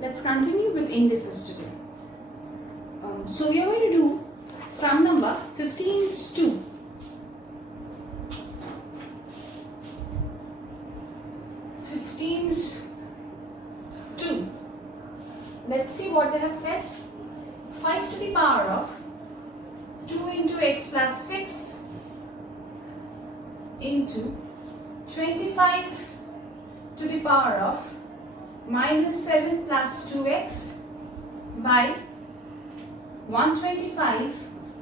Let's continue with indices today. So we are going to do sum number 15 is 2. Let's see what they have said. 5 to the power of 2 into x plus 6 into 25 to the power of minus 7 plus 2x by 125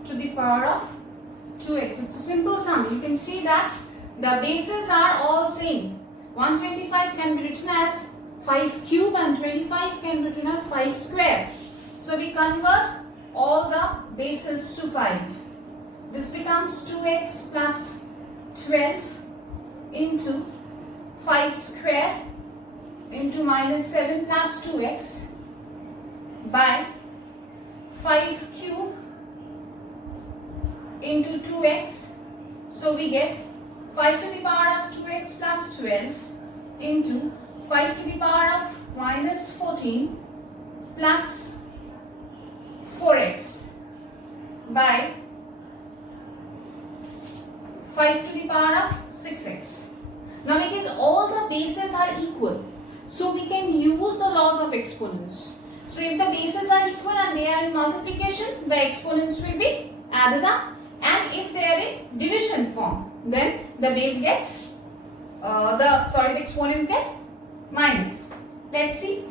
to the power of 2x. It's a simple sum. You can see that the bases are all same. 125 can be written as 5 cube and 25 can be written as 5 square. So we convert all the bases to 5. This becomes 2x plus 12 into 5 square into minus 7 plus 2x by 5 cube into 2x. So we get 5 to the power of 2x plus 12 into 5 to the power of minus 14 plus 4x by 5 to the power of 6x. Now because all the bases are equal, so we can use the laws of exponents. So if the bases are equal and they are in multiplication, the exponents will be added up, and if they are in division form, then the base gets the exponents get minus. Let's see.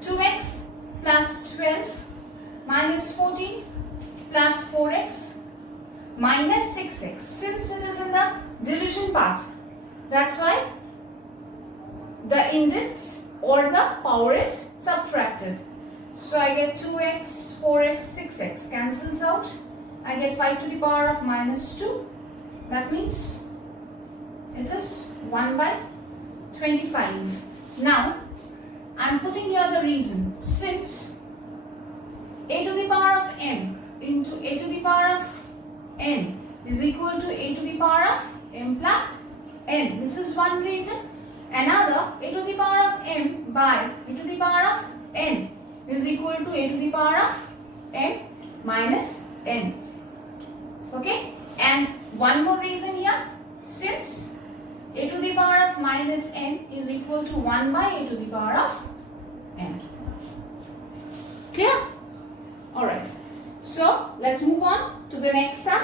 2x plus 12 minus 14 plus 4x minus 6x. Since it is in the division part, that's why the index or the power is subtracted. So I get 2x, 4x, 6x cancels out. I get 5 to the power of minus 2. That means it is 1 by 25. Now I am putting here the reason. Since a to the power of m into a to the power of n is equal to a to the power of m plus n. This is one reason. Another, a to the power of m by a to the power of n is equal to a to the power of m minus n. Okay? And one more reason here. Since a to the power of minus n is equal to 1 by a to the power of n. Clear? Alright. So, let's move on to the next sum.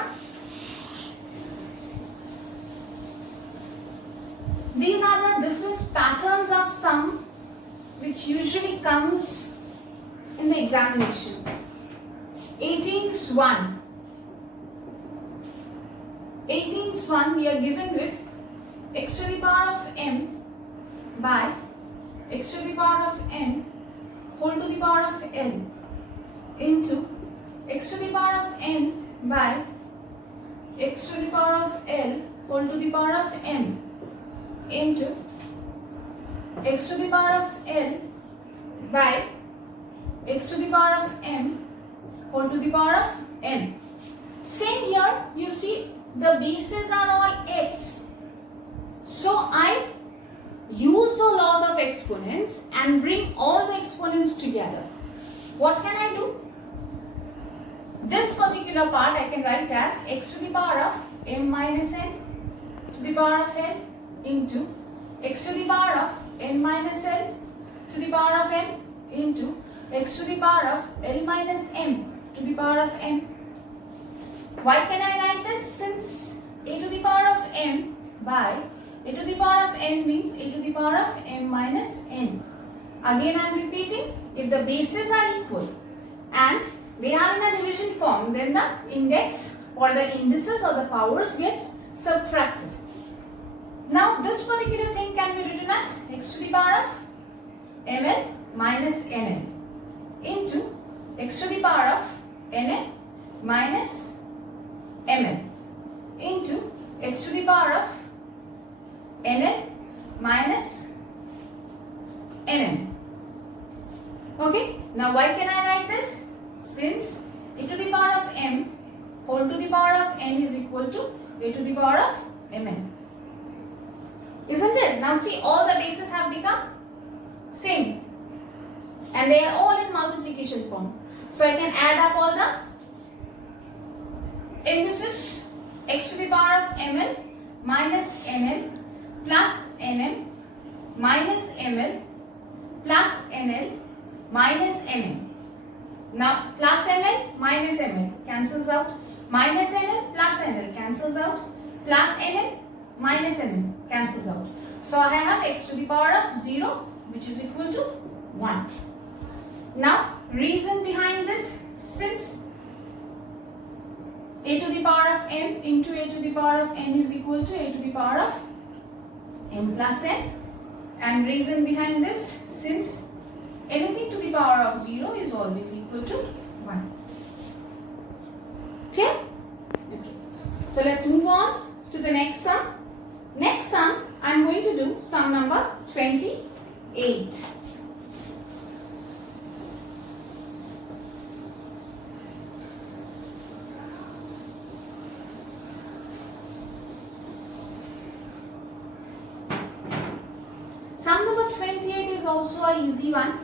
These are the different patterns of sum which usually comes in the examination. 18's 1. 18's 1 we are given with x to the power of m by x to the power of n whole to the power of l into x to the power of n by x to the power of l whole to the power of m into x to the power of l by x to the power of m whole to the power of n. Same here, you see the bases are all x. So I use the laws of exponents and bring all the exponents together. What can I do? This particular part I can write as x to the power of m minus n to the power of n into x to the power of n minus l to the power of m into x to the power of l minus m to the power of n. Why can I write this? Since a to the power of m by a to the power of n means a to the power of m minus n. Again I am repeating, if the bases are equal and they are in a division form, then the index or the indices or the powers gets subtracted. Now this particular thing can be written as x to the power of mn minus nn into x to the power of nn minus mn into x to the power of nn minus nn. Okay, now why can I write this? Since a to the power of m whole to the power of n is equal to a to the power of mn. Isn't it? Now see, all the bases have become same. and they are all in multiplication form. So I can add up all the indices. X to the power of ml minus nl plus nm minus ml plus nl minus nm. Now plus ml minus ml cancels out, minus nl plus nl cancels out, plus nm minus nm cancels out. So I have x to the power of 0 which is equal to 1. Now reason behind this, since a to the power of m into a to the power of n is equal to a to the power of m plus n, and reason behind this, since anything to the power of 0 is always equal to 1. Clear? Okay. So let's move on to the next sum. Next sum I am going to do sum number 28. Sum number 28 is also an easy one.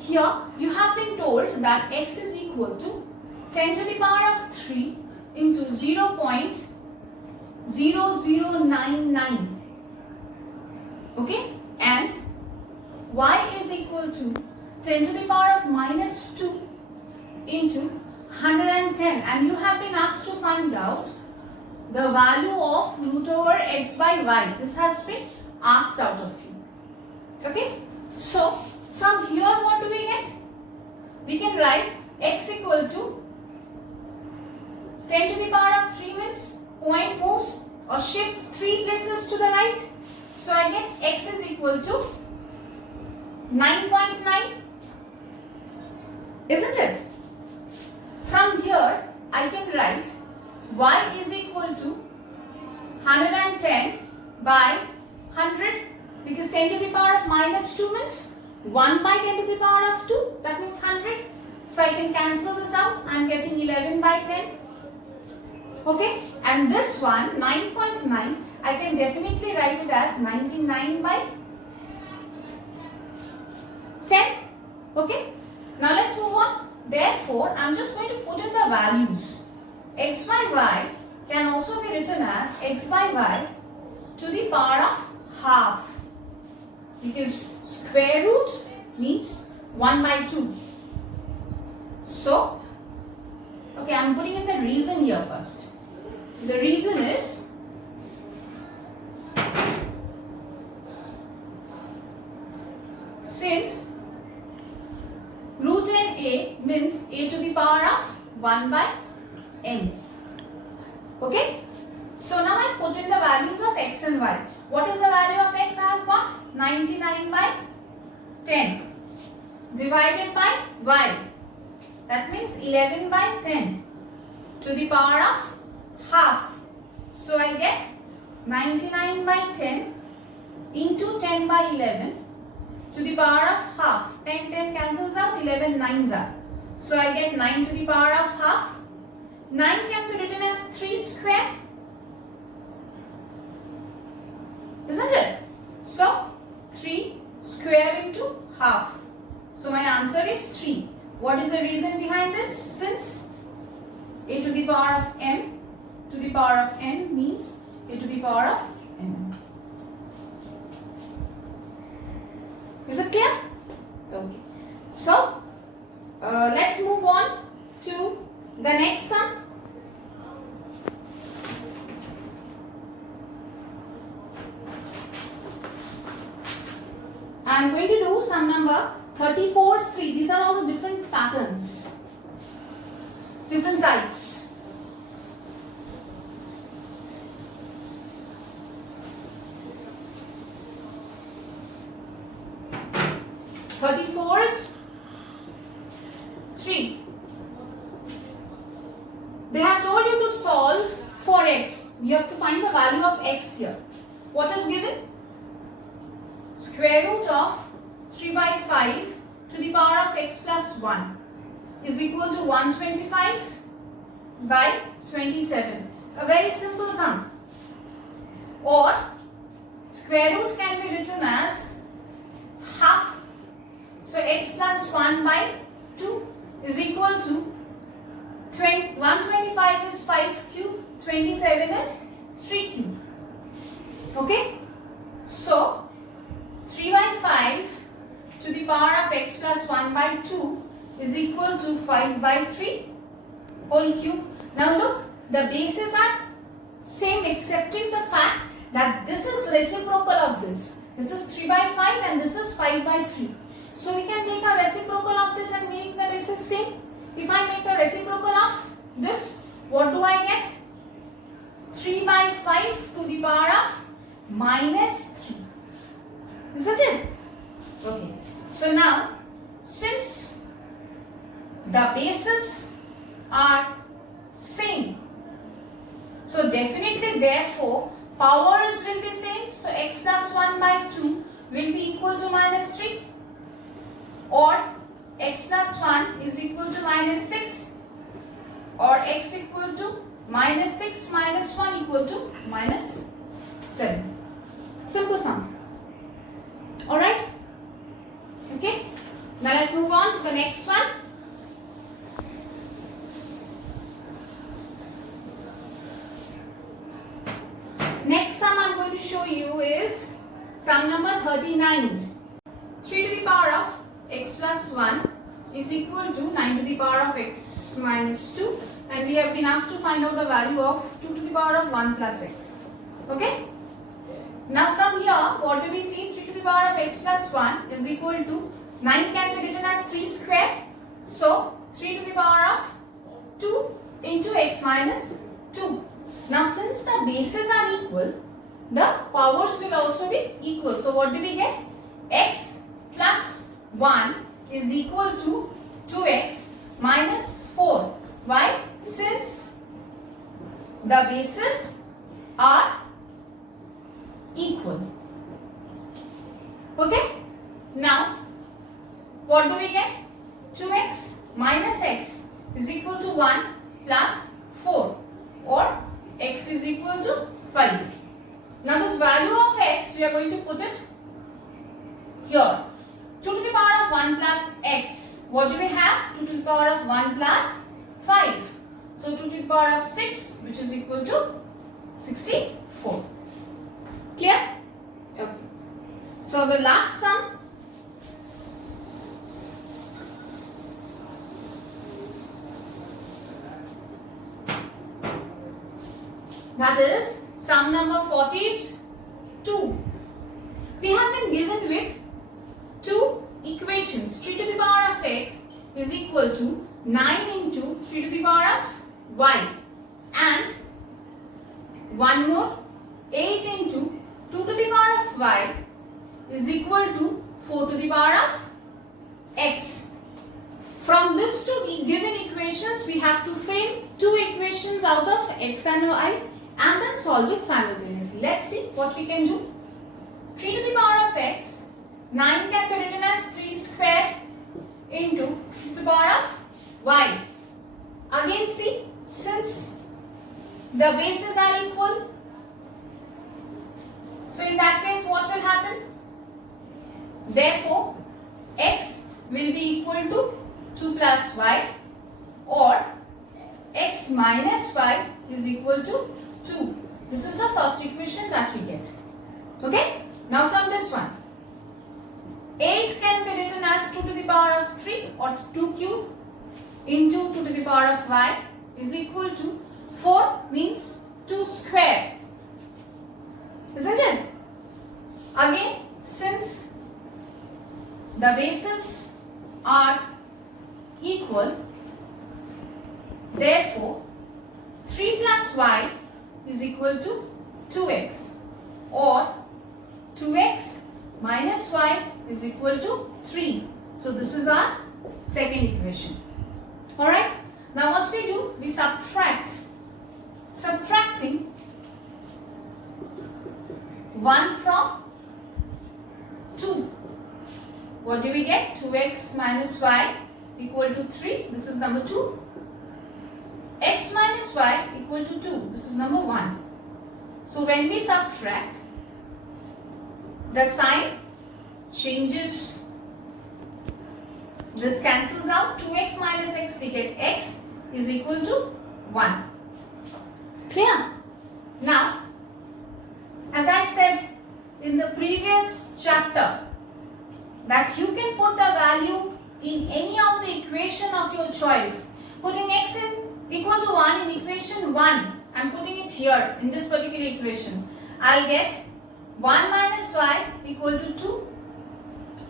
Here you have been told that x is equal to 10 to the power of 3 into 0.0099. Okay, and y is equal to 10 to the power of minus 2 into 110, and you have been asked to find out the value of root over x by y. This has been asked out of you. Okay, so from here what do we get? We can write x equal to 10 to the power of 3 means point moves or shifts 3 places to the right. So I get x is equal to 9.9, isn't it? From here I can write y is equal to 110 by 100, because 10 to the power of minus 2 means 1 by 10 to the power of 2, that means 100. So I can cancel this out. I am getting 11 by 10. Okay, and this one 9.9 I can definitely write it as 99 by 10. Okay, now let's move on. Therefore, I am just going to put in the values. X by y can also be written as x by y to the power of half, because square root means 1 by 2. So, okay, I am putting in the reason here first. The reason is since root in a means a to the power of 1 by n. Okay, so now I put in the values of x and y. What is the value of x I have got? 99 by 10 divided by y, that means 11 by 10 to the power of half. So I get 99 by 10 into 10 by 11 to the power of half. 10 cancels out, 11 nines are. So I get 9 to the power of half. 9 can be written as 3 square, isn't it? So 3 square into half. So my answer is 3. What is the reason behind this? Since a to the power of m to the power of n means a to the power of m. Is it clear? Okay. So let's move on to the next sum. I am going to do sum number 34 is 3. These are all the different patterns, different types. Is 3. They have told you to solve for x. You have to find the value of x here. What is given? Square root of 3 by 5 to the power of x plus 1 is equal to 125 by 27. A very simple sum. Or square root can be written as half x plus 1 by 2 is equal to 125 is 5 cube, 27 is 3 cube. Okay? So 3 by 5 to the power of x plus 1 by 2 is equal to 5 by 3 whole cube. Now look, the bases are same excepting the fact that this is reciprocal of this. This is 3 by 5 and this is 5 by 3. So we can make a reciprocal of this and make the bases same. If I make a reciprocal of this, what do I get? 3 by 5 to the power of minus 3. Isn't it? Okay. So now, since the bases are same, so definitely therefore powers will be same. So x plus 1 by 2 will be equal to minus 3, or x plus 1 is equal to minus 6, or x equal to minus 6 minus 1 equal to minus 7. Simple sum. Alright? Okay? Now let's move on to the next one. Next sum I'm going to show you is sum number 39. 3 to the power of x plus 1 is equal to 9 to the power of x minus 2, and we have been asked to find out the value of 2 to the power of 1 plus x. Okay? Now from here, what do we see? 3 to the power of x plus 1 is equal to 9 can be written as 3 square. So 3 to the power of 2 into x minus 2. Now since the bases are equal, the powers will also be equal. So what do we get? X plus 1 is equal to 2x minus 4. Why? Since the bases are equal. Okay? Now, what do we get? 2x minus x is equal to 1 plus 4, or x is equal to 5. Now this value of x, we are going to put it here. 2 to the power of 1 plus x. What do we have? 2 to the power of 1 plus 5. So 2 to the power of 6, which is equal to 64. Clear? Okay. So the last sum, that is sum number 42. We have been given with two equations. 3 to the power of x is equal to 9 into 3 to the power of y, and one more, 8 into 2 to the power of y is equal to 4 to the power of x. From these two given equations, we have to frame two equations out of x and y and then solve it simultaneously. Let's see what we can do. 3 to the power of x, 9 can be written as 3 square into 3 to the power of y. Again see, since the bases are equal, so in that case what will happen? Therefore, x will be equal to 2 plus y, or x minus y is equal to 2. This is the first equation that we get. Okay? Now from this one, 8 can be written as 2 to the power of 3, or 2 cube, into 2 to the power of y is equal to 4, means 2 square. Isn't it? Again, since the bases are equal, therefore 3 plus y is equal to 2x, or 2x minus y is equal to 3. So this is our second equation. Alright, now what we do? We subtract. Subtracting 1 from 2. What do we get? 2x minus y equal to 3. This is number 2. X minus y equal to 2. This is number 1. So when we subtract, the sign changes This cancels out. 2x minus x, we get x is equal to 1. Clear? Now, as I said in the previous chapter, that you can put the value in any of the equation of your choice. Putting x in equal to 1 in equation 1, I am putting it here in this particular equation. I'll get 1 minus y equal to 2,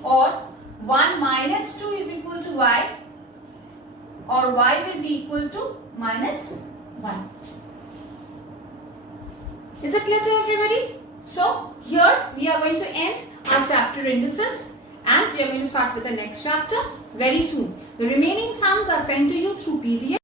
or 1 minus 2 is equal to y, or y will be equal to minus 1. Is it clear to everybody? So here we are going to end our chapter indices, and we are going to start with the next chapter very soon. The remaining sums are sent to you through PDF.